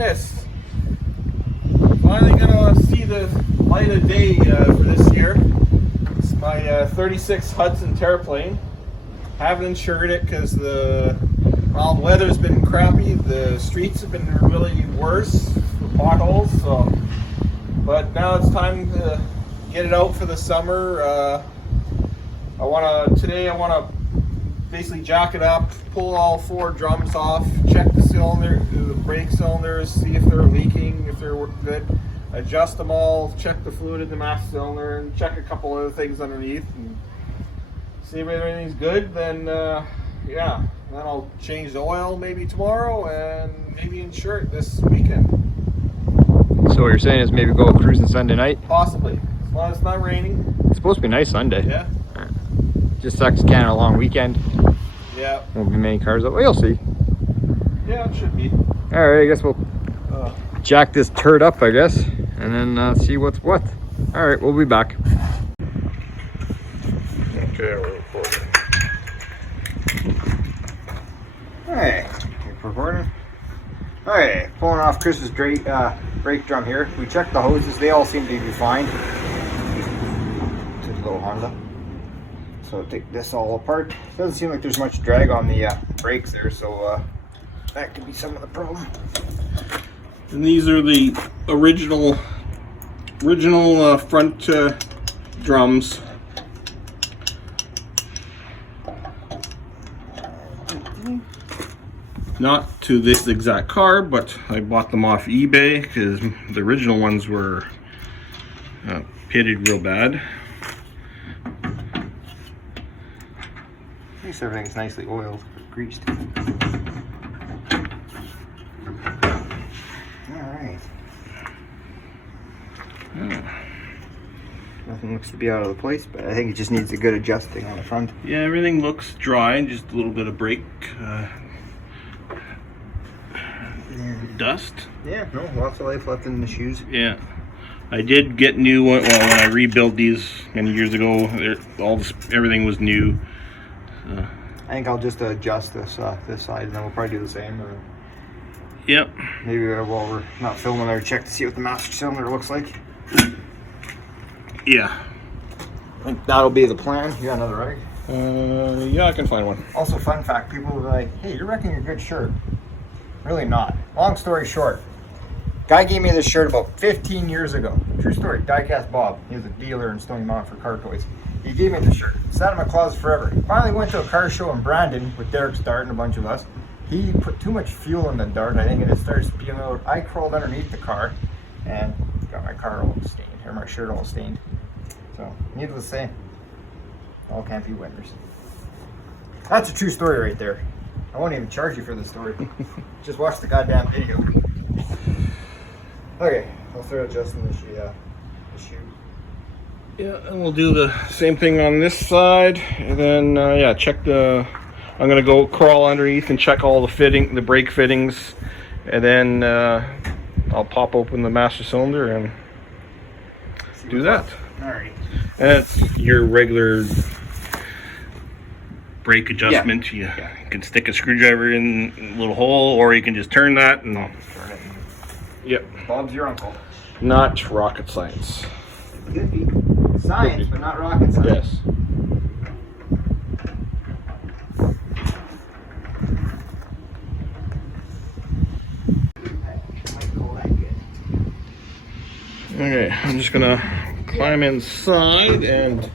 goodness. Finally gonna see the light of day for this year. It's my 36 Hudson Terraplane. Haven't insured it because the weather's been crappy. The streets have been really worse for potholes. So, but now it's time to get it out for the summer. Today I wanna basically jack it up, pull all 4 drums off, check the cylinder, the brake cylinders, see if they're leaking, if they're good, adjust them all, check the fluid in the master cylinder, and check a couple other things underneath, and see if everything's good. Then yeah, then I'll change the oil maybe tomorrow and maybe insure it this weekend. So what you're saying is maybe go cruising Sunday night? Possibly, as long as it's not raining. It's supposed to be nice Sunday. Yeah. Just sucks Canada a long weekend. Yeah. Won't be many cars up. We'll see. Yeah, it should be. Alright, I guess we'll jack this turd up, I guess, and then see what's what. Alright, we'll be back. Okay, we're recording. Hey, you're recording? Alright, pulling off Chris's brake drum here. We checked the hoses, they all seem to be fine. To the little Honda. So take this all apart. Doesn't seem like there's much drag on the brakes there, so that could be some of the problem. And these are the original front drums. Not to this exact car, but I bought them off eBay because the original ones were pitted real bad. At least everything's nicely oiled, greased. Alright. Nothing looks to be out of the place, but I think it just needs a good adjusting on the front. Yeah, everything looks dry, just a little bit of brake dust. Yeah, no, lots of life left in the shoes. Yeah. I did get new one. Well, when I rebuilt these many years ago, everything was new. I think I'll just adjust this side, and then we'll probably do the same. Or yep. maybe while we're not filming there, check to see what the master cylinder looks like. Yeah. I think that'll be the plan. You got another rag? Yeah, I can find one. Also, fun fact: people will be like, "Hey, you're wrecking a good shirt." Really not. Long story short, guy gave me this shirt about 15 years ago. True story. Diecast Bob. He was a dealer in Stony Mountain for car toys. He gave me the shirt. Sat in my closet forever. Finally went to a car show in Brandon with Derek's Dart and a bunch of us. He put too much fuel in the Dart, I think, and it started spewing out. I crawled underneath the car and got my car all stained, or my shirt all stained. So, needless to say, all can't be winners. That's a true story right there. I won't even charge you for the story. Just watch the goddamn video. Okay, I'll start adjusting the shoe. Yeah, and we'll do the same thing on this side, and then yeah, check the. I'm gonna go crawl underneath and check all the brake fittings, and then I'll pop open the master cylinder and do that. All right. And it's your regular brake adjustment. Yeah. You can stick a screwdriver in a little hole, or you can just turn that and. Turn it. Yep. Bob's your uncle. Not rocket science. It could be science, but not rocket science. Yes. Okay, I'm just gonna climb inside, and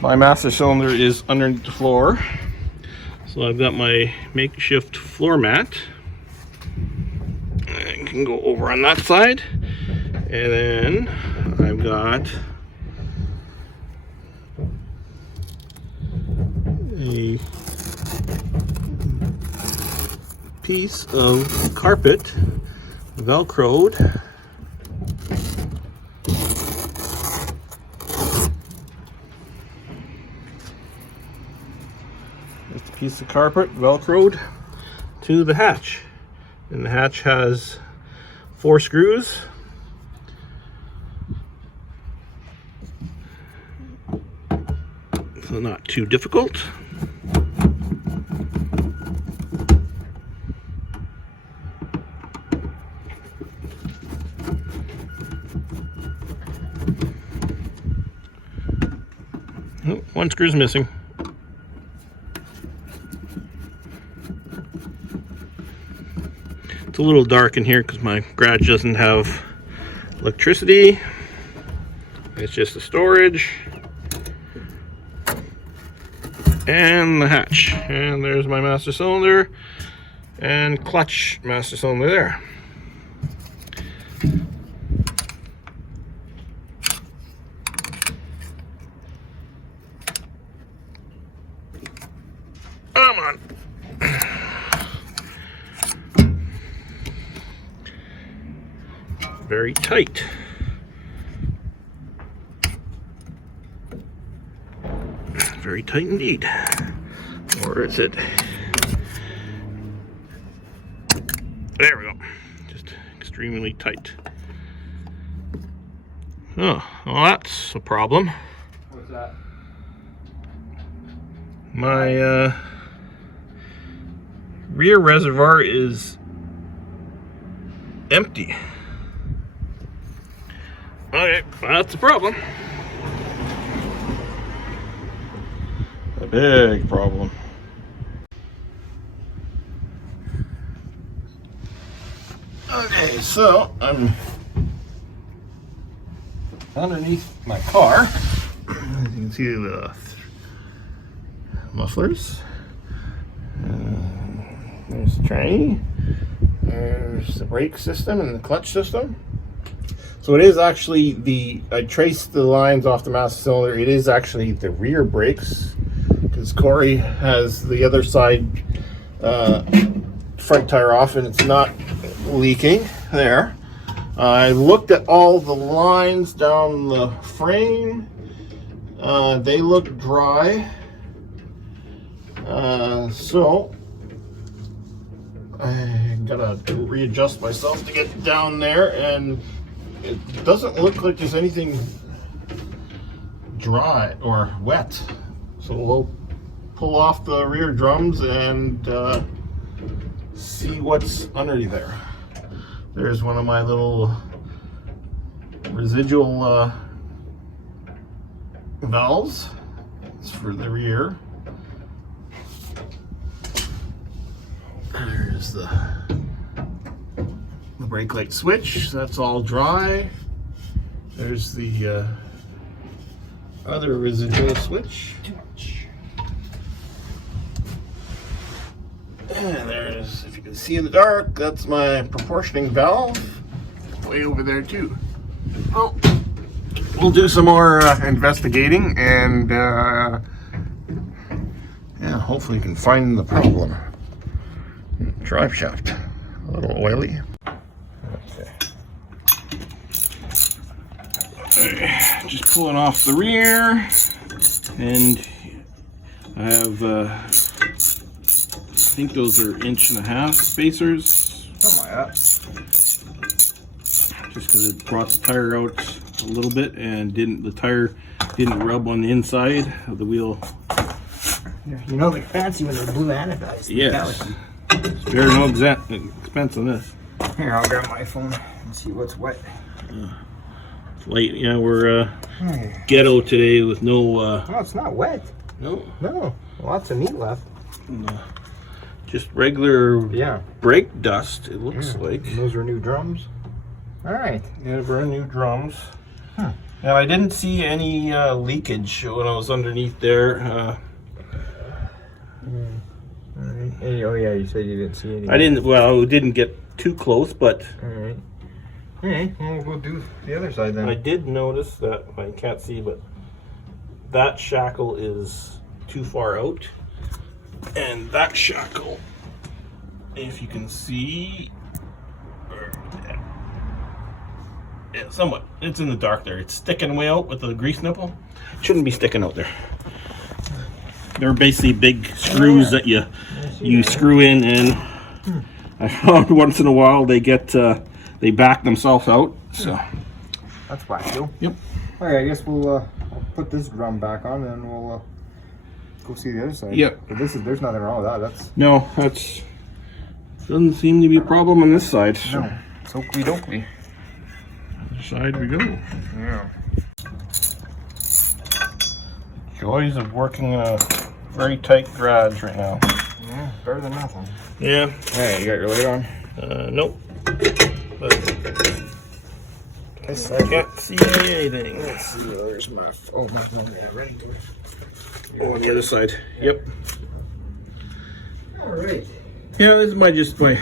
my master cylinder is underneath the floor. So I've got my makeshift floor mat. I can go over on that side, and then I've got a piece of carpet, velcroed. Just a piece of carpet velcroed to the hatch, and the hatch has 4 screws. So not too difficult. one screw's missing. It's a little dark in here because my garage doesn't have electricity. It's just the storage and the hatch. And there's my master cylinder and clutch master cylinder there. Come on. Very tight. Very tight indeed. Or is it? There we go. Just extremely tight. Oh, well, that's a problem. What's that? My rear reservoir is empty. Okay, that's a problem. A big problem. Okay, so I'm underneath my car. As you can see the mufflers. There's the tranny. There's the brake system and the clutch system. So it is actually I traced the lines off the master cylinder. It is actually the rear brakes, because Corey has the other side front tire off and it's not leaking there. I looked at all the lines down the frame. They look dry. So I gotta readjust myself to get down there, and it doesn't look like there's anything dry or wet. So we'll pull off the rear drums and see what's under there. There's one of my little residual valves. It's for the rear. There's the brake light switch. That's all dry. There's the other residual switch. And there's, if you can see in the dark, that's my proportioning valve. Way over there too. Well, we'll do some more investigating, and yeah, hopefully we can find the problem. Drive shaft, a little oily. Okay. Just pulling off the rear, and I have I think those are 1.5 inch spacers. Something like that. Just because it brought the tire out a little bit, and the tire didn't rub on the inside of the wheel. You know they're fancy when they're blue anodized. Yes. Spare no expense on this. Here, I'll grab my phone and see what's wet. It's late. Yeah, we're ghetto today with no. No, it's not wet. No. No, lots of meat left. Just regular brake dust. It looks like. And those are new drums. All right. Yeah, brand new drums. Now I didn't see any leakage when I was underneath there. Oh yeah, you said you didn't see any. I didn't. Well, it didn't get too close, but. All right. All right. Well, we'll do the other side then. I did notice that I can't see, but that shackle is too far out, and that shackle, if you can see, yeah, somewhat. It's in the dark there. It's sticking way out with the grease nipple. It shouldn't be sticking out there. They're basically big screws that you screw in, and I found once in a while they get they back themselves out. So that's why I do. Yep. All right, I guess we'll put this drum back on, and we'll go see the other side. Yep. But there's nothing wrong with that. That's doesn't seem to be a problem on this side. So. No. It's oakley dokley. Other side we go. Yeah. Joys of working in a very tight garage right now. Yeah, better than nothing. Yeah. Hey, you got your light on? Nope. But I can't see anything. Let's see, there's my phone. Yeah, ready. Oh, on the other side. Yep. All right. Yeah, this is just my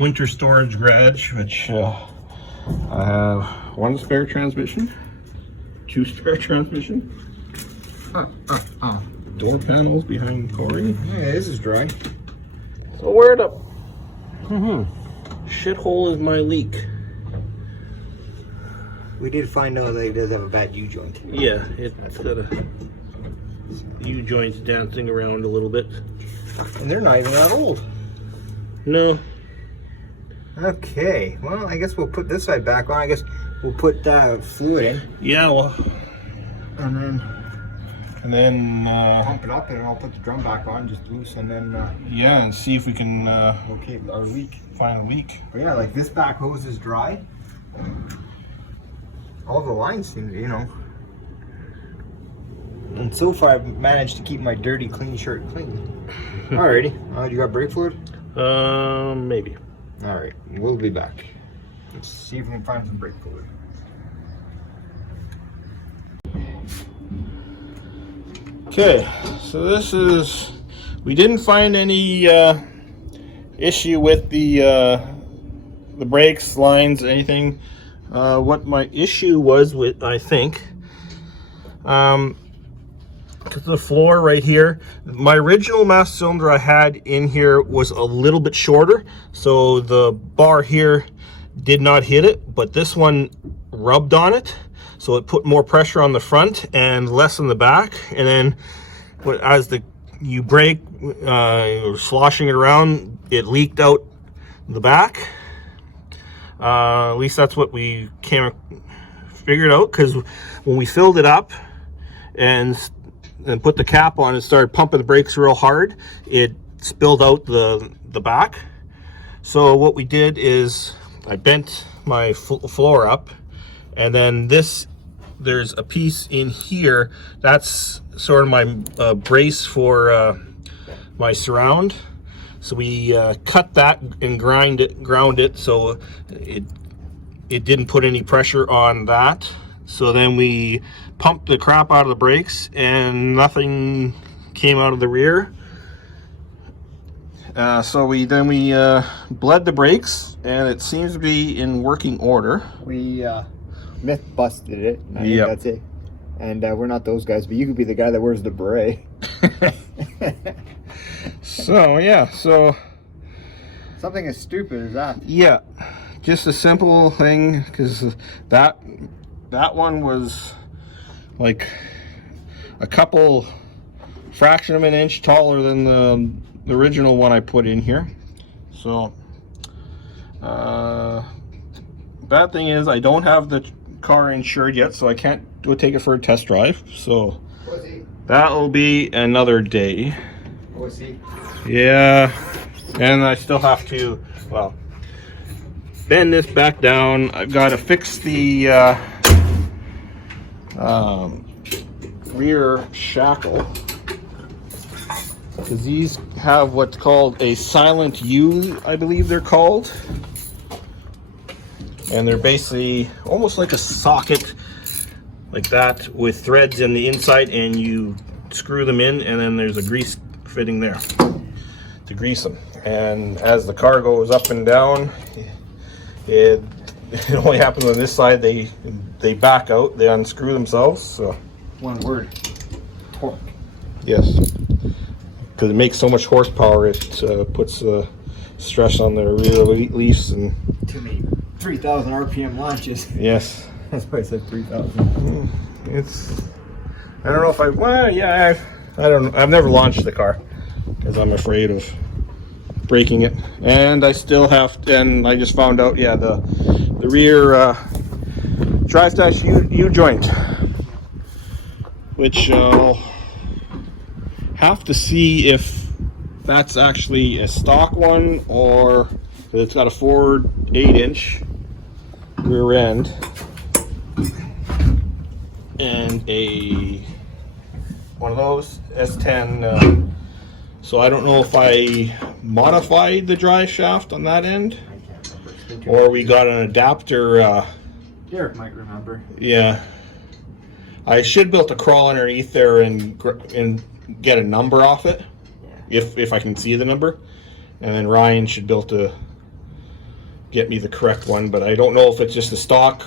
winter storage garage, which I have one spare transmission, two spare transmission, door panels behind Corey. Yeah, this is dry. So where the shithole is my leak? We did find out that it does have a bad U-joint. Yeah, it's got a U-joints dancing around a little bit. And they're not even that old. No. Okay, well, I guess we'll put this side back on. I guess we'll put fluid in. Yeah, well. And then pump it up, and I'll put the drum back on, just loose, and then yeah, and see if we can locate our leak. Find a leak. But yeah, like this back hose is dry. All the lines seem to, And so far, I've managed to keep my dirty, clean shirt clean. Alrighty, you got brake fluid? Maybe. Alright, we'll be back. Let's see if we can find some brake fluid. Okay, so this is, we didn't find any issue with the brakes, lines, anything. What my issue was with, I think, because the floor right here, my original master cylinder I had in here was a little bit shorter, so the bar here did not hit it, but this one rubbed on it, so it put more pressure on the front and less on the back. And then as you brake, you're sloshing it around, it leaked out the back. At least that's what we figured out, because when we filled it up and put the cap on and started pumping the brakes real hard, it spilled out the back. So what we did is I bent my floor up, and then there's a piece in here that's sort of my brace for my surround. So we cut that and ground it so it didn't put any pressure on that. So then we pumped the crap out of the brakes and nothing came out of the rear. So we bled the brakes, and it seems to be in working order. We myth busted it. I think that's it. And we're not those guys, but you could be the guy that wears the beret. So yeah, so something as stupid as that. Yeah, just a simple thing, because that one was like a couple fraction of an inch taller than the original one I put in here. So bad thing is I don't have the car insured yet, so I can't go take it for a test drive. So that'll be another day. Yeah, and I still have to, well, bend this back down. I've got to fix the rear shackle, because these have what's called a silent U, I believe they're called, and they're basically almost like a socket like that with threads in the inside, and you screw them in, and then there's a grease fitting there to grease them. And as the car goes up and down, it only happens on this side. They back out, they unscrew themselves. So one word: torque. Yes, because it makes so much horsepower, it puts stress on the rear leaves. And too many 3,000 RPM launches. Yes, that's why I said 3,000. It's, I don't know if I don't know. I've never launched the car because I'm afraid of breaking it, and I still have to, and I just found out, yeah, the rear drive dash U joint, which I'll have to see if that's actually a stock one, or it's got a forward 8-inch rear end and a one of those S10. So I don't know if I modified the drive shaft on that end, I can't remember. It's been too or long. we got an adapter. Derek might remember. Yeah, I should be able to crawl underneath there and get a number off it, if I can see the number, and then Ryan should be able to get me the correct one. But I don't know if it's just a stock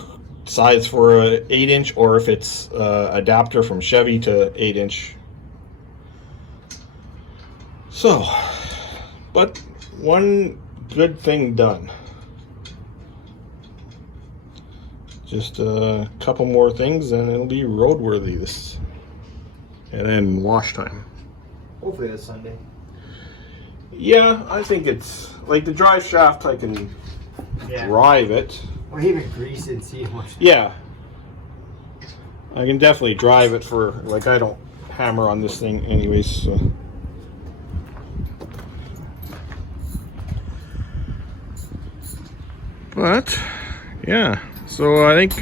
size for a 8-inch or if it's adapter from Chevy to 8-inch. So, but one good thing done. Just a couple more things and it'll be roadworthy this, and then wash time. Hopefully this Sunday. Yeah, I think it's like the drive shaft. I can drive it. Or even grease it and see how much. Yeah, I can definitely drive it for, like, I don't hammer on this thing anyways. So. But yeah, so I think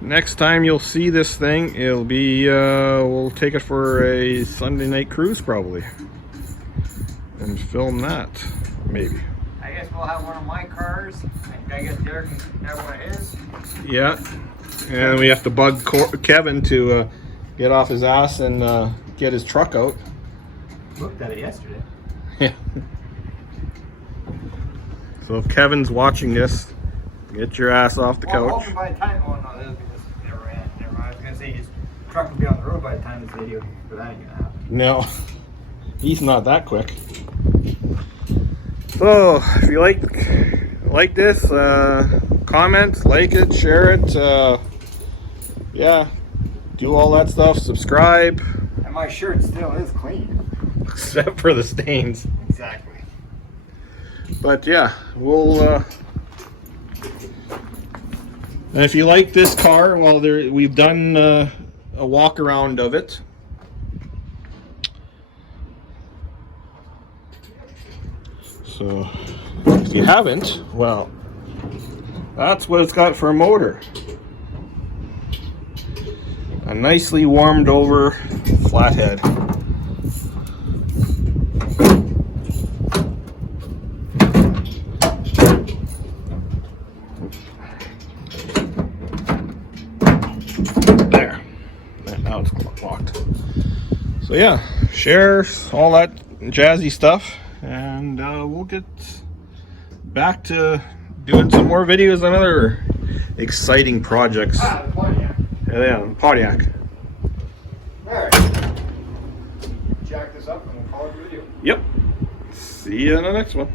next time you'll see this thing, it'll be we'll take it for a Sunday night cruise probably and film that maybe. I guess we'll have one of my cars. I guess Derek can have one of his. Yeah, and we have to bug Kevin to get off his ass and get his truck out. Looked at it yesterday. Yeah. So if Kevin's watching this, get your ass off the couch. Hopefully by the time, oh no, that'll be this. Never mind. I was gonna say his truck will be on the road by the time this video, but that ain't gonna happen. No, he's not that quick. So if you like this, comment, like it, share it. Yeah, do all that stuff. Subscribe. And my shirt still is clean. Except for the stains. Exactly. But yeah, we'll. And if you like this car, well, we've done a walk around of it. So if you haven't, well, that's what it's got for a motor. A nicely warmed over Flathead. There. Now it's locked. So yeah, share all that jazzy stuff, and we'll get back to doing some more videos on other exciting projects. The Pontiac. Yeah, Pontiac. Alright. Jack this up and we'll call it a video. Yep. See you in the next one.